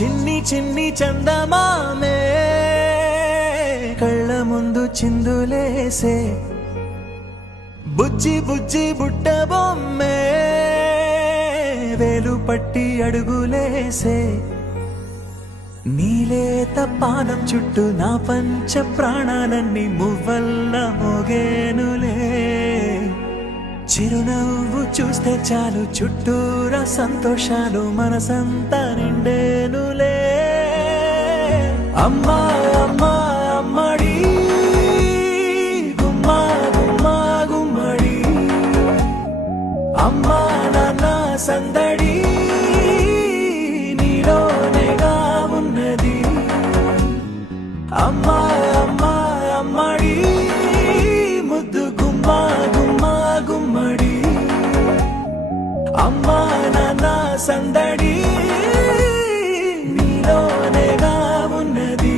చిన్ని చిన్ని చందమామే కళ్ళ ముందు చిందులేసే బుజ్జి బుజ్జి బుట్ట బొమ్మే వేలు పట్టి అడుగులేసే నీలేత పానం చుట్టూ నా పంచ ప్రాణాలన్నీ మువ్వల్ల మోగేనులే చిరునవ్వు చూస్తే చాలు చుట్టూరా సంతోషాలు మనసంతా నిండేనులే అమ్మా అమ్మా అమ్మడి గుమ్మా గుమ్మా గుమ్మడి అమ్మా నాన్న సందడి నీలోనేగా ఉన్నది అమ్మా అమ్మా అమ్మడి ముద్దు గుమ్మా గుమ్మా గుమ్మడి అమ్మా నాన్న సందడి నీలోనేగా ఉన్నది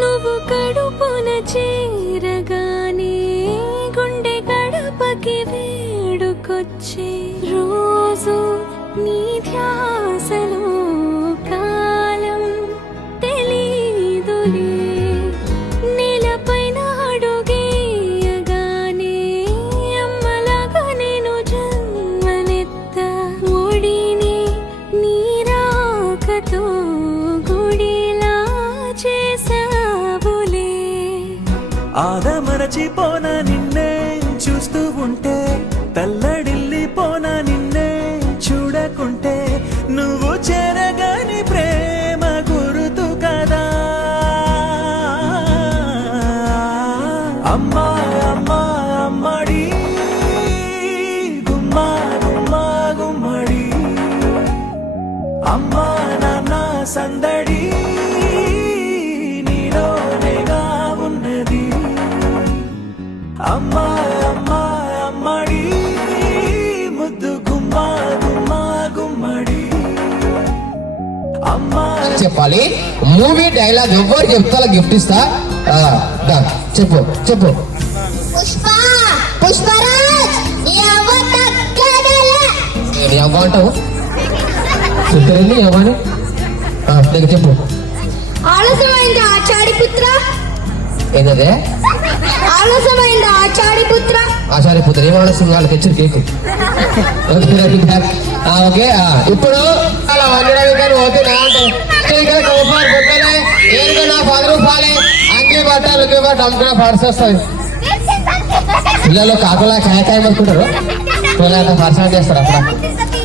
నువ్వు కడుపున చేరగానే గుండె గడపకి వేడుకొచ్చే రోజు నీ ధ్యాసలో కాలం తెలీదులే నేలపైన అడుగేయగానే అమ్మలాగా నేను జన్మనెత్త ఒడిని నీ రాకతో గుడిలా చేసావులే ఆదమరచిపోన నిన్నే చూస్తూ ఉంటే తల్లడిల్లిపోన నిన్నే చూడకుంటే నువ్వు చెరగని ప్రేమ గురుతు కదా అమ్మా అమ్మా అమ్మడి గుమ్మా గుమ్మా గుమ్మడి అమ్మా నాన్న సందడి నీలోనేగా ఉన్నది అమ్మా అమ్మా అమ్మడి ముద్దు గుమ్మా గుమ్మా గుమ్మడి అమ్మా చెప్పాలి మూవీ డైలాగ్ ఎవరు చెప్తా గిఫ్ట్ ఇస్తా చెప్పు చెప్పు పుష్ప పుష్పరాజ్ ఎవ్వంటావు చెప్పండి ఎవని నీకు చెప్పు ఆలస్యమైంది ఆచారి పుత్ర ఏంటదే ఆలస్యమైంది ఆచారి పుత్ర ఆచార్య పుత్ర ఏం ఆలస్యం వాళ్ళు తెచ్చిన కేకు ఓకే ఇప్పుడు అలా వండడానికి కానీ పోతున్నా అంటే ఇక్కడ కోపాలు కొట్టలే ఏంటో నా 10 రూపాయలే అంగి బట్టలు అమ్ముకున్న పర్స్ వస్తుంది పిల్లలు కాకులా కాయకాయ అనుకుంటారు పిల్లలు పర్సెంట్ చేస్తారు అక్కడ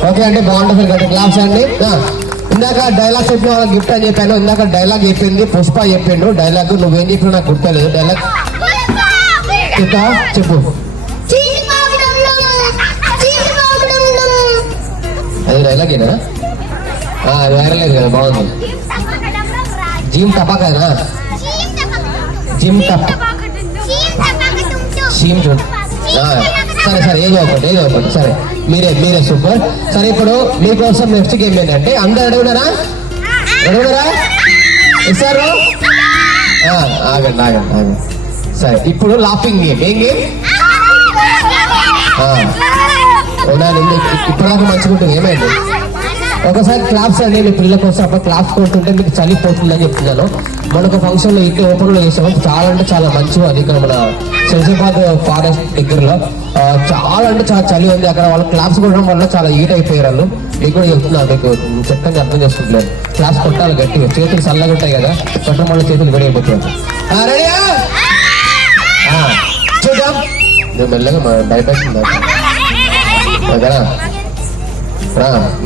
ఓకే అండి బాగుంటుంది కదా క్లాప్స్ అండి ఇందాక డైలాగ్ చెప్పిన వాళ్ళకి గిఫ్ట్ అని చెప్పాను ఇందాక డైలాగ్ చెప్పింది పుష్ప చెప్పిండు డైలాగ్ నువ్వేం చెప్పినా నాకు గుర్తులేదు డైలాగ్ చెప్పు అది డైలాగేనా వేరే లేదు కదా బాగుంది జిమ్ టపాకానా జిమ్ టపా సీమ్ చూడు సరే సరే ఏదో ఒకటి సరే మీరే సూపర్ సరే ఇప్పుడు మీకోసం నెక్స్ట్ గేమ్ ఏంటంటే అందరు అడుగున్నారా ఇస్తారు ఆగండి సరే ఇప్పుడు లాఫింగ్ గేమ్ ఏం గేమ్ ఇప్పటిదాకా మంచిగా ఉంటుంది ఏమైంది ఒకసారి క్లాప్స్ అండి మీ పిల్లల కోసం అప్పుడు క్లాప్స్ కొడుతుంటే మీకు చలి పోతుందని చెప్తున్నాను మనకు ఫంక్షన్ లో ఇంటి ఓపెన్ లో చేసాము చాలా అంటే చాలా మంచిగా అది ఇక్కడ మన శంషాబాద్ ఫారెస్ట్ దగ్గరలో చాలా అంటే చాలా చలి ఉంది అక్కడ వాళ్ళు క్లాప్స్ కొట్టడం వల్ల చాలా హీట్ అయిపోయారు వాళ్ళు మీకు కూడా చెప్తున్నాను మీకు చెప్తాను అర్థం చేసుకుంటున్నారు క్లాప్స్ కొట్టాలి గట్టిగా చేతులు చల్లగా ఉంటాయి కదా కొట్టడం వల్ల చేతులు వేడి అయిపోతాయి చూద్దాం నేను మెల్లగా భయపెడుతుంది కదా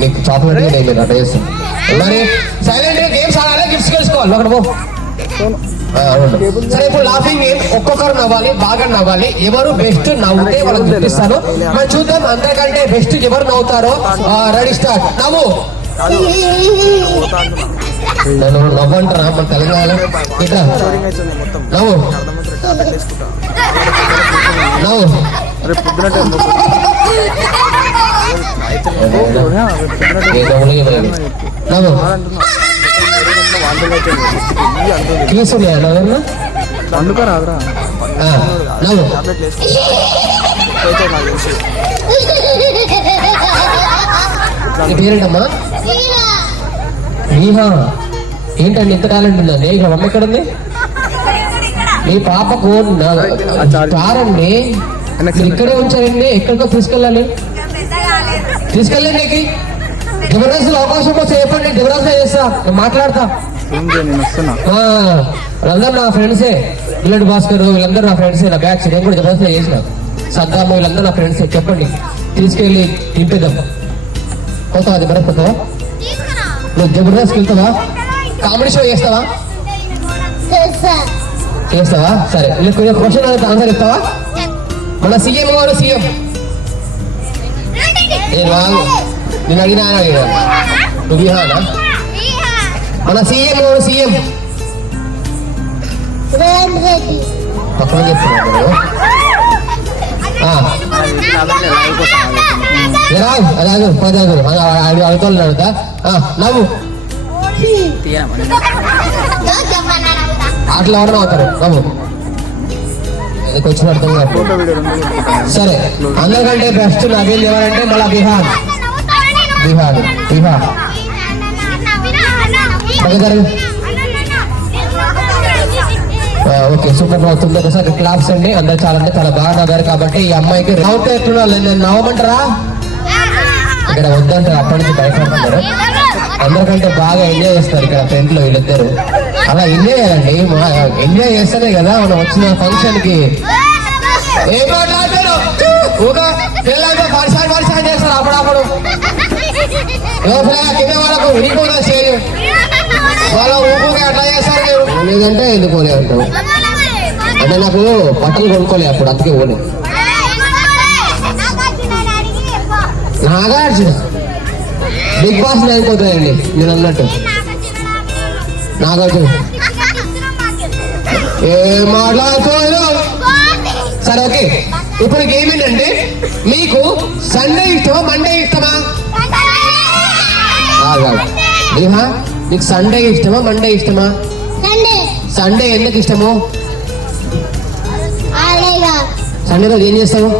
నీకు చాక్లెట్ నేను అట్లా చేస్తాను మరి సైలెంట్ గేమ్స్ ఆడాలి గిఫ్ట్స్ గెలుచుకోవాలి ఒకటి సరే ఇప్పుడు లాఫింగ్ గేమ్ ఒక్కొక్కరు నవ్వాలి, బాగా నవ్వాలి. ఎవరు బెస్ట్ నవ్వుతే వాళ్ళకి చూపిస్తాను. మనం చూద్దాం అందరికంటే బెస్ట్ ఎవరు నవ్వుతారో. Ready start. నవ్వు. నన్ను నవ్వంటారా మన తెలంగాణ? ఇట్లా నవ్వు నవ్వు. నవ్వు తీసుకున్నా నవ్వు. నీ పేరేంటమ్మా? నీహా. ఏంటండి ఇంత టాలెంట్ ఉందండి? ఇక మమ్మీ ఎక్కడ ఉంది? మీ పాపకు కారండి ఇక్కడే ఉంచారండి. ఎక్కడికో తీసుకెళ్ళాలి. తీసుకెళ్ళండి. జబర్దస్త్ అవకాశం కోసం చెప్పండి. జబర్దస్త్ చేస్తా, మాట్లాడతా. వీళ్ళందరూ నా ఫ్రెండ్సే. ఇల్లంటి భాస్కర్ వీళ్ళందరూ నా ఫ్రెండ్సే. నా బ్యాచ్ నేను కూడా జబర్దస్త్ చేసిన. సద్దాము వీళ్ళందరూ నా ఫ్రెండ్సే. చెప్పండి, తీసుకెళ్ళి తింపేద్దాం. పోతావా జబర్దస్త్? పోతావా? నువ్వు జబర్దస్త్ వెళ్తావా? కామెడీ షో చేస్తావా? చేస్తావా? సరే, నీకు క్వశ్చన్ అడిగితే ఆన్సర్ ఇస్తావా? మన సీఎం గారు సీఎం నేను అడిగినా అడిగా నువ్వు ఇహానా? మన సీఎం గారు సీఎం పక్కన చెప్తున్నావు. అనుకోలేదా? నవ్వు. అట్లా ఎవరైనా అవుతారు. నవ్వు. ఎందుకు వచ్చిన అర్థం కాదు. సరే, అందరికంటే బెస్ట్ నవీన్ ఎవరంటే మళ్ళా బిహార్. బిహార్ బిహార్ ఓకే, సూపర్ అవుతుంది. ఒకసారి క్లాప్స్ అండి. అందరు చాలా అంటే చాలా బాగా నవ్వారు. కాబట్టి ఈ అమ్మాయికి నవ్వుతే ఎట్లా నవ్వమంటారా? ఇక్కడ వద్దంటారు. అప్పటి నుంచి భయపడుతున్నారు. అందరికంటే బాగా ఎంజాయ్ చేస్తారు ఇక్కడ ఫ్రెండ్ లో వీళ్ళిద్దరు. అలా ఎంజాయ్ చేయాలండి. ఎంజాయ్ చేస్తేనే కదా మనం వచ్చిన ఫంక్షన్ కి. ఏం మాట్లాడతారు? పిల్లలతో పరిశాన్ చేస్తారు అప్పుడప్పుడు. కింద వాళ్ళకు ఉనిపోదా చేయు. వాళ్ళ ఊపుగా అట్లా చేస్తారు. లేదంటే ఎందుకోలే అంటావు. అంటే నాకు బట్టలు కొనుక్కోలే అప్పుడు, అందుకే పోలే. నాగార్జున బిగ్ బాస్ అయిపోతాయండి నేను అన్నట్టు. నాగార్జున ఏ మాట్లాడుకోలేదు. సరే ఓకే, ఇప్పుడు గేమ్ ఏంటంటే మీకు సండే ఇష్టమా మండే ఇష్టమా? ఏమా నీకు సండే ఇష్టమా మండే ఇష్టమా? సండే ఎందుకు ఇష్టము? సండే రోజు ఏం చేస్తావు?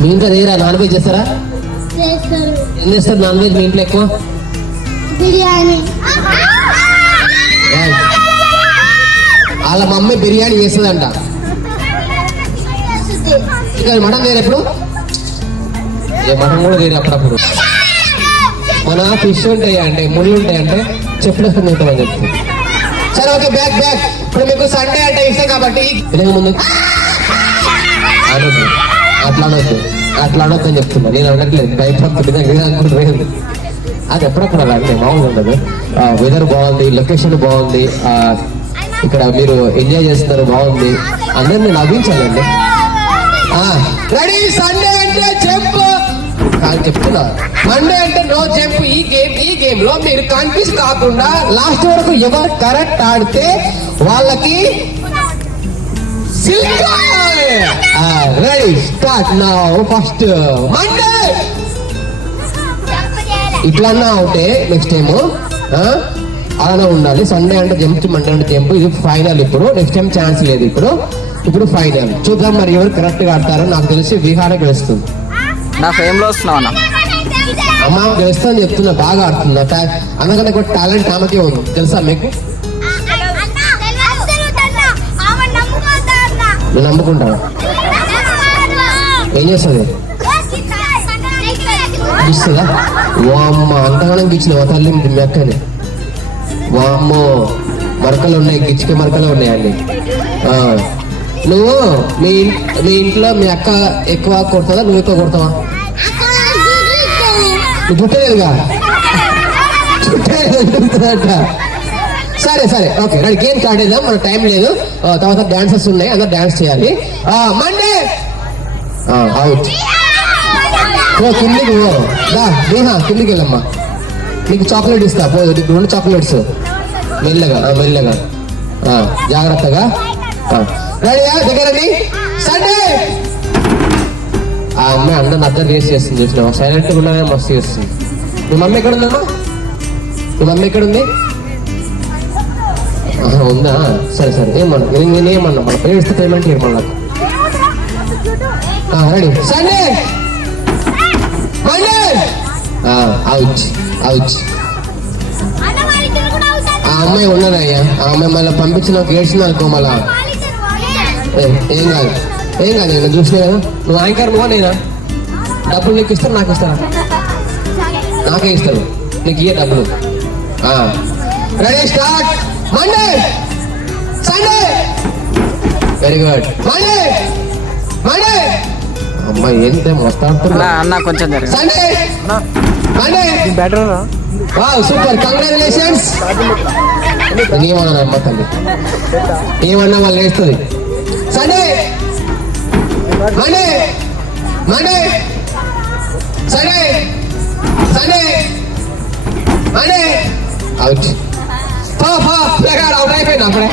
మీ ఇంట్లో దగ్గర నాన్ వెజ్ చేస్తారా? ఏం చేస్తారు నాన్ వెజ్ మీ ఇంట్లో ఎక్కువ? బిర్యానీ. వాళ్ళ మమ్మీ బిర్యానీ చేస్తుందంట. ఇంకా మటన్ తీరు ఎప్పుడు? ఏ మటన్ కూడా తీరు అప్పుడప్పుడు. మన ఫిష్ ఉంటాయంటే ముళ్ళు ఉంటాయంటే చెప్పులేసుకుని తింటామని చెప్తుంది. సరే ఓకే, బ్యాక్ బ్యాక్. ఇప్పుడు మీకు సండే అంటే ఇష్టం కాబట్టి ముందు అనొద్దు, అట్లా అనొద్దు, అట్లా అనొద్దు అని చెప్తున్నా. నేను అనట్లేదు, భయపడుతుంది అనుకుంటుంది. అది ఎప్పుడప్పుడు అలా అంటే మామూలుగా ఉండదు. వెదర్ బాగుంది, లొకేషన్ బాగుంది, ఇక్కడ మీరు ఎంజాయ్ చేస్తున్నారు, బాగుంది. అందరినీ నవ్వించాలండి. రెడీ? సండే అంటే చెప్పు అని చెప్తున్నా, మండే అంటే నో జంప్. ఈ గేమ్ లో మీరు కన్ఫ్యూజ్ కాకుండా లాస్ట్ వరకు ఎవరు కరెక్ట్ ఆడితే వాళ్ళకి ready start now. First Monday ఇట్లన్నా అవుతే నెక్స్ట్ టైం అలానే ఉండాలి. సండే అంటే జంప్, మండే అంటే జంప్. ఇది ఫైనల్. ఇప్పుడు నెక్స్ట్ టైం ఛాన్స్ లేదు. ఇప్పుడు ఫైనల్. చూద్దాం మరి ఎవరు కరెక్ట్ గా ఆడతారో. నాకు తెలిసి విహార గెలుస్తుంది. నా ఫేమ్ లో వస్తున్నావు అమ్మ గెలుస్తా అని చెప్తున్నా. బాగా ఆడుతున్నా. అందుకని కూడా టాలెంట్ ఆమెకే ఉంది, తెలుసా మీకు? నేను నమ్ముకుంటాను. ఏం చేస్తుంది? ఇస్తుందా? వామ్మ అంతగానం గిచ్చినావా తల్లి మీ అక్కని? వామ్మో మరకలు ఉన్నాయి, గిచ్చిక మరకలు ఉన్నాయండి. నువ్వు మీ ఇంట్లో మీ అక్క ఎక్కువ కొడతావా నువ్వు ఎక్కువ కొడతావా? నువ్వు చుట్టలేదుగా, చుట్టలేదంట. సరే సరే ఓకే రెడీ గేమ్ స్టార్ట్ చేద్దాం, మన టైం లేదు. తర్వాత డాన్సెస్ ఉన్నాయి, అందరూ డాన్స్ చేయాలి. Monday out. కిందికి పో నేహా, కిందికి వెళ్ళమ్మా. నీకు చాక్లెట్ ఇస్తా, పోదు నీకు 2 చాక్లెట్స్. మెల్లగా మెల్లగా జాగ్రత్తగా. రెడీయా? దగ్గరని సండే. ఆ అమ్మాయి అందరిని అద్దరు రేస్ చేస్తుంది చూసినా, సైలెంట్గా ఉండగానే మస్తు చేస్తుంది. మీ మమ్మీ ఎక్కడ ఉందమ్మా? మీ మమ్మీ ఎక్కడ ఉంది? ఉందా? సరే సరే ఏమన్నా నేనేమన్నా మన పేరు ఇస్తే పేమెంట్ ఇవ్వమన్నా. Ready Sunday Monday out out. ఆ అమ్మాయి ఉన్నదయ్యా, ఆ అమ్మాయి మళ్ళీ పంపించిన ఏడ్చిన అనుకో మళ్ళా. ఏం కాదు ఏం కాదు, నేను చూసినా కదా. నువ్వు యాంకర్ నువ్వు నేనా? డబ్బులు నీకు ఇస్తాను, నాకు ఇస్తారా? నాకే ఇస్తారు, నీకు ఇయ్యే డబ్బులు. Ready start. Monday Sunday very good. Monday Monday అమ్మాయి ఏంటి మొత్తం అన్న కొంచెం జరిగింది. Sunday Monday better super congratulations. ఏమన్నా అమ్మ తల్లి ఏమన్నా వాళ్ళు వేస్తుంది. Sunday Monday Monday Sunday Sunday Monday out. Out అయిపోయింది అప్పుడే.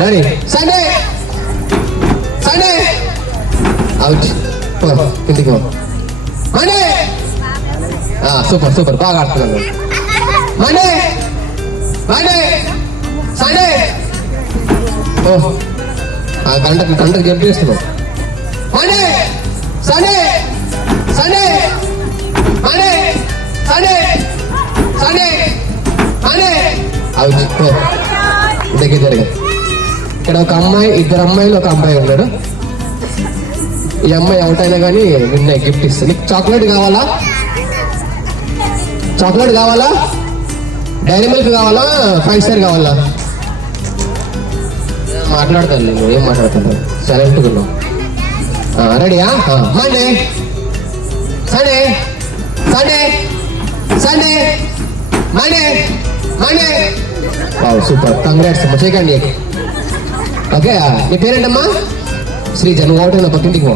Ready Sunday Sunday out. కిందికి మండే సూపర్ సూపర్ బాగా ఆడుతున్నాను. మండే మండే సండే గంటకు చెప్పేస్తున్నావు. Monday Sunday Sunday Monday Sunday Sunday Monday out. దగ్గర జరిగింది. ఇక్కడ ఒక అమ్మాయి, 2 అమ్మాయిలు, ఒక అబ్బాయి ఉన్నాడు. ఈ అమ్మాయి అవుట్ అయినా కానీ నిన్న గిఫ్ట్ ఇస్తుంది. నీకు చాక్లెట్ కావాలా? చాక్లెట్ కావాలా? డైరీ మిల్క్ కావాలా? 5 స్టార్ కావాలా? మాట్లాడతాను నేను, ఏం మాట్లాడుతున్నాను, సైలెంట్గా ఉన్నావు. రెడీయా? Monday Sunday Sunday Sunday Monday Monday super congrats అమ్మా, చేయకండి. ఓకే నీ పేరేంటమ్మా? శ్రీజ. నువ్వు అవుట్ అయినా పక్కింటికి పో.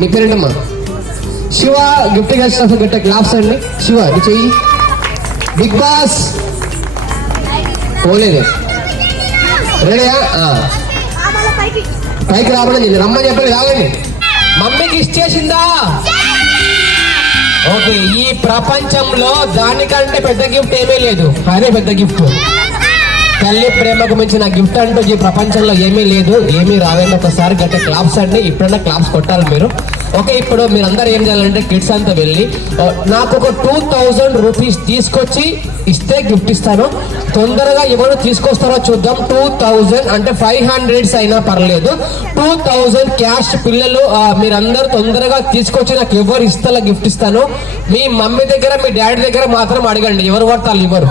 నీ పేరేంటమ్మా? శివ. గిఫ్ట్ గట్ట క్లాప్స్ అండి. శివ నీ చెయ్యి. బిగ్ బాస్ పోలేదు. రెడీయా? పైకి రాబడి నేను రమ్మని చెప్పండి. కాదండి మమ్మీకి ఇచ్చేసిందా? ఓకే, ఈ ప్రపంచంలో దానికంటే పెద్ద గిఫ్ట్ ఏమీ లేదు, అదే పెద్ద గిఫ్ట్. తల్లి ప్రేమకు మించిన గిఫ్ట్ అంటూ ఈ ప్రపంచంలో ఏమీ లేదు, ఏమీ రావేమో. ఒకసారి గట్ట క్లాప్స్ అండి, ఇప్పుడన్నా క్లాప్స్ కొట్టాలి మీరు. ఓకే, ఇప్పుడు మీరు అందరు ఏం చేయాలంటే కిడ్స్ అంతా వెళ్ళి నాకు ఒక 2000 రూపీస్ తీసుకొచ్చి ఇస్తే గిఫ్ట్ ఇస్తాను. తొందరగా ఎవరు తీసుకొస్తారో చూద్దాం. 2000 అంటే 500 అయినా పర్లేదు. 2000 క్యాష్. పిల్లలు మీరందరూ తొందరగా తీసుకొచ్చి నాకు ఎవరు ఇస్తారో గిఫ్ట్ ఇస్తాను. మీ మమ్మీ దగ్గర, మీ డాడీ దగ్గర మాత్రం అడగండి, ఎవరు పడతారు ఎవరు.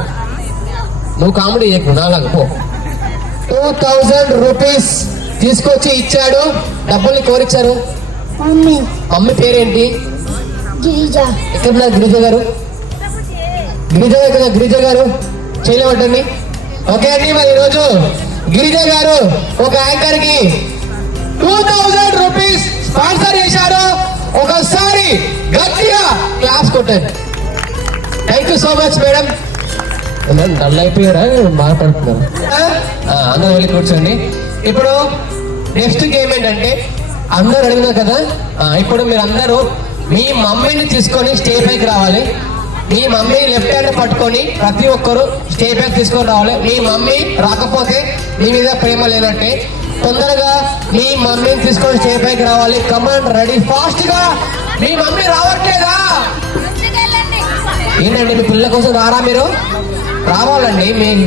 నువ్వు కామెడీ చేయకు, నాలాగా పో. 2000 రూపీస్ తీసుకొచ్చి ఇచ్చాడు. డబ్బుల్ని కోరిచ్చారు. మమ్మీ మమ్మీ పేరేంటి? గిరిజ. ఎక్కడ గిరిజ గారు? గిరిజ గారు చేయలేవటండి. ఓకే అండి, మరి ఈరోజు గిరిజ గారు ఒక యాంకర్ కి 2000 రూపీస్ స్పాన్సర్ చేశారు. ఒకసారి గట్టిగా క్లాప్స్ కొట్టండి. Thank you so much madam. Dull అయిపోయారా? బాధపడుతున్నారు. అందరూ వెళ్ళి కూర్చోండి. ఇప్పుడు నెక్స్ట్ గేమ్ ఏంటంటే, అందరూ అడిగినారు కదా, ఇప్పుడు మీరు అందరూ మీ మమ్మీని తీసుకొని స్టేజ్ పైకి రావాలి. మీ మమ్మీని లెఫ్ట్ హ్యాండ్ పట్టుకొని ప్రతి ఒక్కరు స్టేజ్ పైకి తీసుకొని రావాలి. మీ మమ్మీ రాకపోతే మీ మీద ప్రేమ లేదంటే. తొందరగా మీ మమ్మీని తీసుకొని స్టేజ్ పైకి రావాలి. కమాండ్ రెడీ ఫాస్ట్ గా. మీ మమ్మీ రావట్లేదా? ఏంటండి మీ పిల్లల కోసం రారా? మీరు రావాలండి. మేము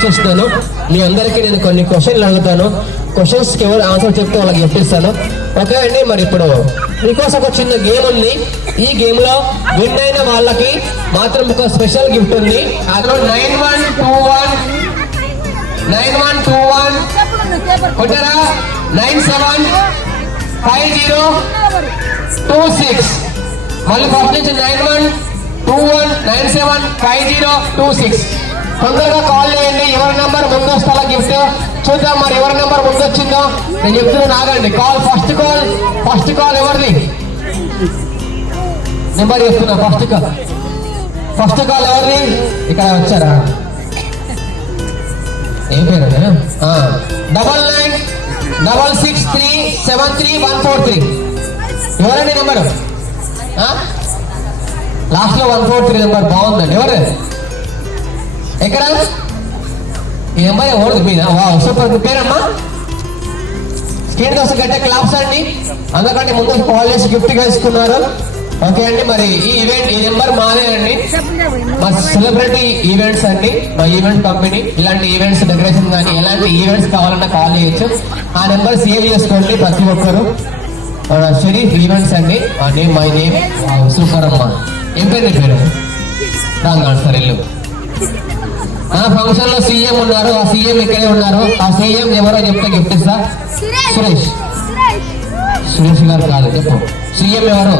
చూస్తున్నాను. మీ అందరికీ నేను కొన్ని క్వశ్చన్లు అడుగుతాను. క్వశ్చన్స్కి ఎవరు ఆన్సర్ చెప్తే వాళ్ళకి చెప్పిస్తాను. ఓకే అండి, మరి ఇప్పుడు మీకోసం ఒక చిన్న గేమ్ ఉంది. ఈ గేమ్ లో విన్ అయిన వాళ్ళకి మాత్రం ఒక స్పెషల్ గిఫ్ట్ ఉంది. అందులో 9121 కొట్టారా? 975026. మళ్ళీ ఫస్ట్ నుంచి 9121975026. తొందరగా కాల్ చేయండి. ఎవరి నెంబర్ ముందు వస్తా గిఫ్ట్ చూద్దాం. మరి ఎవరి నెంబర్ ముందు వచ్చిందో నేను చెప్తున్నాను, ఆగండి. ఫస్ట్ కాల్ ఎవరిది నెంబర్ చెప్తున్నా. ఫస్ట్ కాల్ ఎవరిది? ఇక్కడ వచ్చారా? ఏం పేరు? 9966373143. ఎవరండి నెంబరు? లాస్ట్ లో 143 నెంబర్ బాగుందండి. ఎవరు? ఎక్కడ ఈ నెంబర్ ఎవరు మీద? వా సూపర్. పేరమ్మా స్క్రీన్ కోసం గట్టే క్లాప్స్ అండి. అందుకంటే ముందు కాల్ చేసి గిఫ్ట్ వేసుకున్నారు. ఓకే అండి. మరి ఈ ఈవెంట్ ఈ నెంబర్ మాదే అండి. మా సెలబ్రిటీ ఈవెంట్స్ అండి, మా ఈవెంట్ కంపెనీ. ఇలాంటి ఈవెంట్స్ డెకరేషన్ కానీ ఎలాంటి ఈవెంట్స్ కావాలన్నా కాల్ చేయొచ్చు. ఆ నెంబర్ సేవ్ చేసుకోండి ప్రతి ఒక్కరు. షరీఫ్ ఈవెంట్స్ అండి. మై నేమ్ సూపర్ అమ్మ. ఏం పేరు? పేరు రాంగ్ ఆన్సర్. ఇల్లు ఫంక్షన్ లో సీఎం ఉన్నారు. ఆ సీఎం ఇక్కడే ఉన్నారు. ఆ సీఎం ఎవరో చెప్తే గిఫ్ట్ ఇస్తా. సురేష్ గారు కాదు, చెప్పు. సీఎం ఎవరు?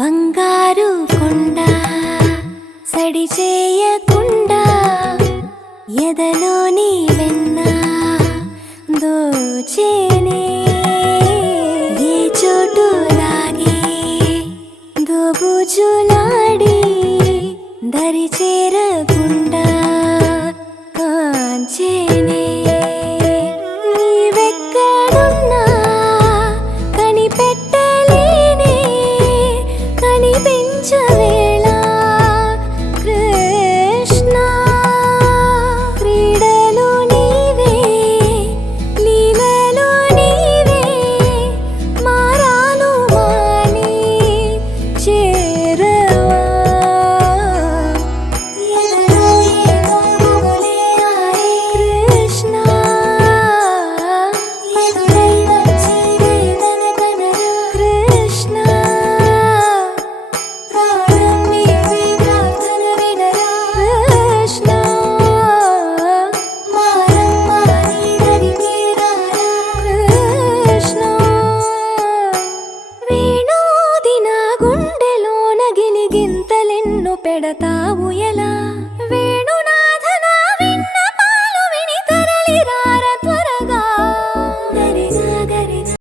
బంగారు కొండ సడి చేయకుండా ఎదలోని వెన్న దోచేనే ఏ చోటు లాగే దోబుజులాడి దరి చేరకుండా కాంచేనే నీవెక్కడున్నా కనిపెట్టలేనే కనిపించవేళ కృష్ణ క్రీడలు నీవే లీలలు నీవే మారాను మాని చేరవా ఎదలో ఏదో మొగలే ఆరే కృష్ణ ఎదురై వచ్చి వేదన కనరా కృష్ణ ప్రాణం నీవే ప్రార్థన వినరా కృష్ణ మారమ్మ నీ దరికి రారా కృష్ణ వేణోది నా గుండెలోన గిలిగింతలెన్ను పెడతావు ఎలా